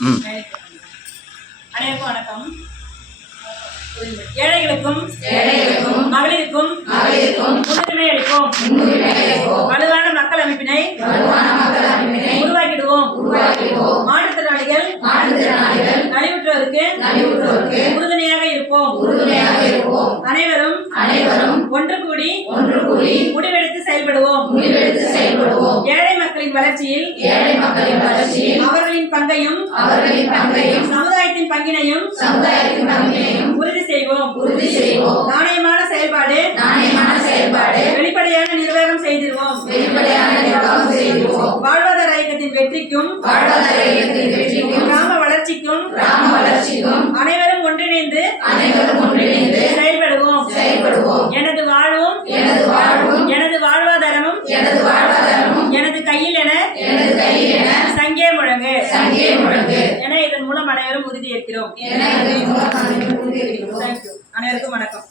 அனைவருக்கும் வணக்கம். ஏழைகளுக்கும் மகளிருக்கும் முன்னுரிமை அளிப்போம். வலுவான மக்கள் அமைப்பினை உருவாக்கிடுவோம். உருவாக்கிடுவோம். மாற்றுத்திறனாளிகள் நலிவுற்றோருக்கு உறுதுணையாக இருப்போம். அனைவரும் அனைவரும் ஒன்று கூடி ஒன்று கூடி முடிவெடுத்து செயல்படுவோம். முடிவெடுத்து செயல்படுவோம் ஏழை மக்களின் வளர்ச்சியில் பங்கையும் அவர்களின் பங்கையும் சமுதாயத்தின் பங்கினையும் சமுதாயத்தின் பங்கினையும் உறுதி செய்வோம். உறுதி செய்வோம். நாணயமான செயல்பாடு நாணயமான செயல்பாடு வெளிப்படையான நிர்வாகம் செய்திருவோம் வெளிப்படையான நிர்வாகம் செய்திருவோம் வாழ்வாதார இயக்கத்தின் வெற்றிக்கும் வாழ்வாதார இயக்கத்தின் வெற்றிக்கும் கிராம வளர்ச்சிக்கும் கிராம வளர்ச்சிக்கும் அனைவரும் ஒன்றிணைந்து அனைவரும் ஒன்றிணைந்து செயல்படுவோம். செயல்படுவோம். எனது என இதன் மூலம் அனைவரும் உறுதியேற்கிறோம். அனைவருக்கும் வணக்கம்.